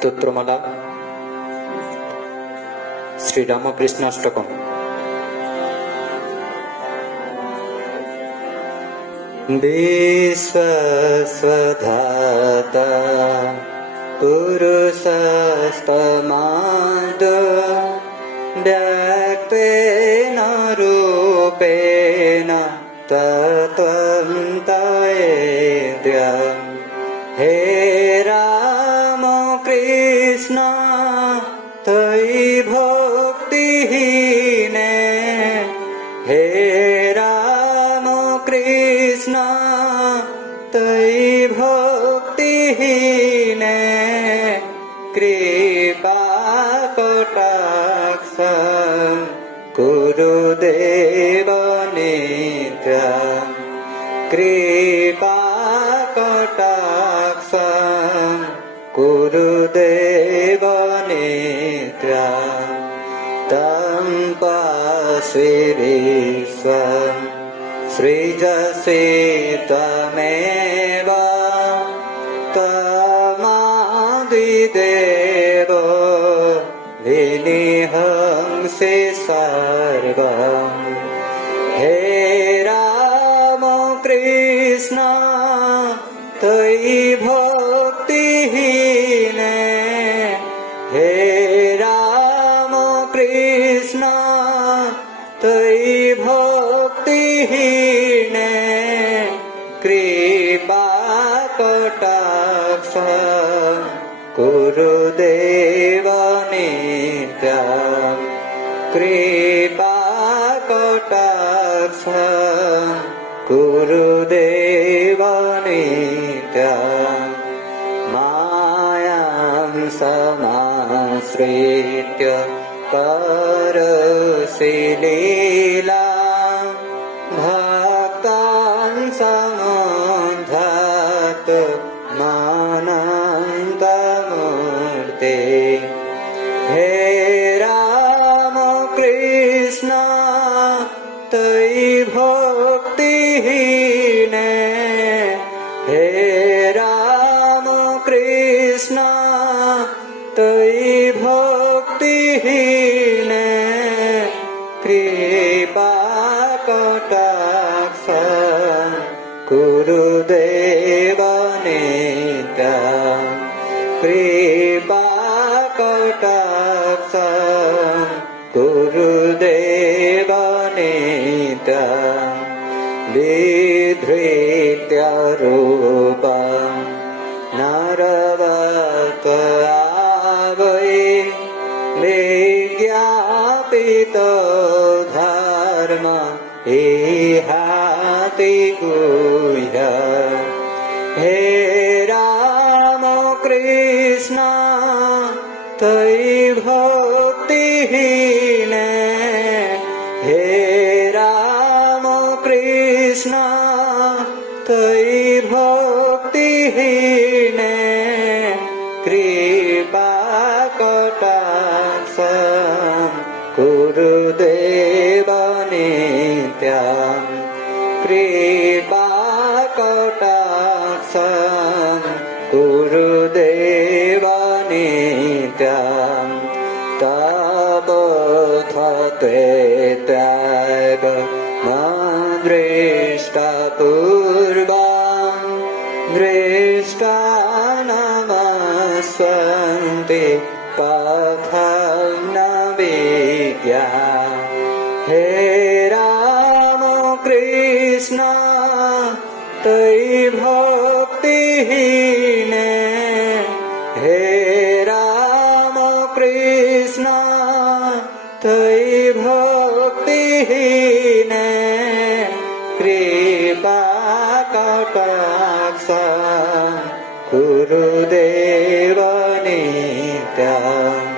स्तोत्रमाला श्री रामकृष्णाष्टकम्। विश्वस्वधाता पुरुषस्तमाद् व्यक्तेन रूपेण तत्त्वं तवेद्यम्। हे राम कृष्ण त्वयि भक्तिहीने, हे राम कृष्ण त्वयि भक्तिहीने, कृपा कटाक्षं गुरुदेव नित्यम्। कृपा कटाक्षं गुरुदेव नित्यम्। तं पश्येश्वरं सृजसि त्वमेव, त्वमादिदेव विनिहंसि सर्वम्। हे राम कृष्ण त्वयि भक्तिहीने, हे राम कृष्ण त्वयि भक्तिहीने, कृपा कटाक्षं गुरुदेव नित्यम्। कृपा कटाक्षं गुरुदेव नित्यम्। मायां समाश्रित्य करोषि लीलां, भक्तान् समुद्धर्तुं अनन्तमूर्ते। हे राम कृष्ण त्वयि भक्तिहीने, हे राम कृष्ण त्वयि भक्तिहीने, कृपा कटाक्षं गुरुदेव नित्यम्। कृपा कटाक्षं गुरुदेव नित्यम्। विधृत्य रूपं नरवत्वयावै, विज्ञापितो धर्म इहाति गुह्यम्। हे राम कृष्ण त्वयि भक्तिहीने, हे राम कृष्ण त्वयि भक्तिहीने, कृपा कटाक्षं गुरुदेव नित्यम्। कृपा कटाक्षं गुरुदेव नित्यम्। तपोथत्वेत्याग दृष्टा पूर्वं, दृष्टा नमस्वन्ति पथं न विद्या। हे राम कृष्ण त्वयि भक्तिहीने, हे राम कृष्ण त्वयि भक्तिहीने, कृपा कटाक्षं गुरुदेव नित्यम्।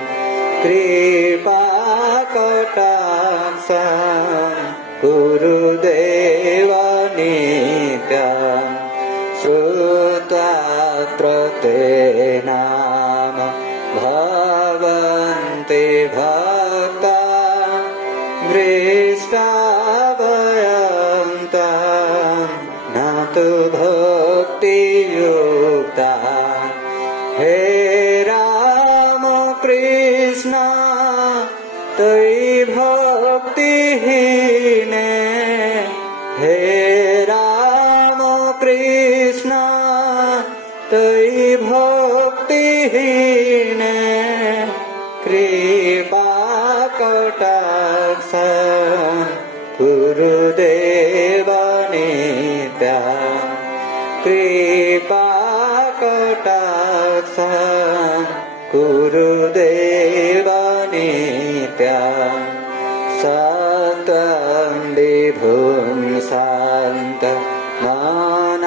कृपा कटाक्षं गुरुदेव नित्यम्। श्रुत्वा ते नाम भवन्ति भक्ता, दृष्टा वयं तं न तु भक्तियुक्ता। हे राम कृष्ण तयि भक्तिहीने हे राम कृष्ण तयि भक्तिहीने कृपा कटाक्ष गुरुदेव नित्या कृपा कटाक्ष गुरुदेव नित्या सतं विभुं शान्त मानादिरूपं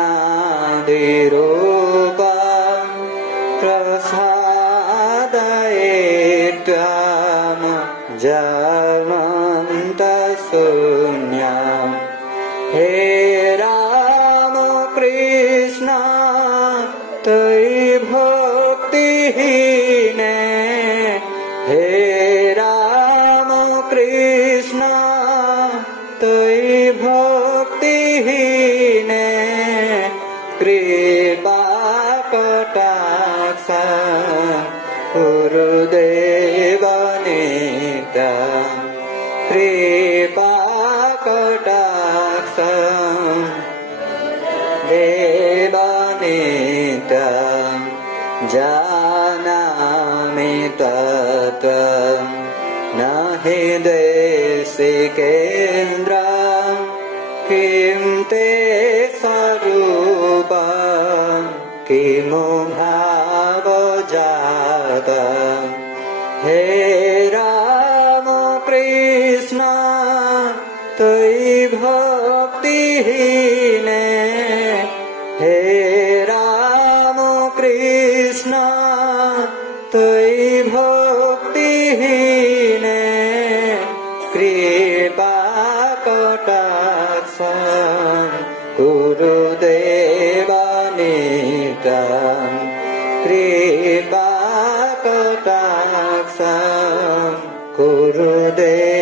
प्रसादये त्वां जन्मन्तशून्यं हे राम कृष्ण तयि भक्तिहीने हे राम कृष्ण तयि भक्तिहीने कृपा कटाक्ष गुरुदेव नित्या कृपा कटाक्ष देव नित्या जानामि तत्त्वं न हि देशिकेन्द्रं किं ते स्वरूपं किमु भावजातं हे राम कृष्ण तयि भक्तिहीने हे राम कृष्ण तयि भक्तिहीने कृपा कटाक्ष गुरुदेव नित्या कृपा कटाक्ष गुरुदेव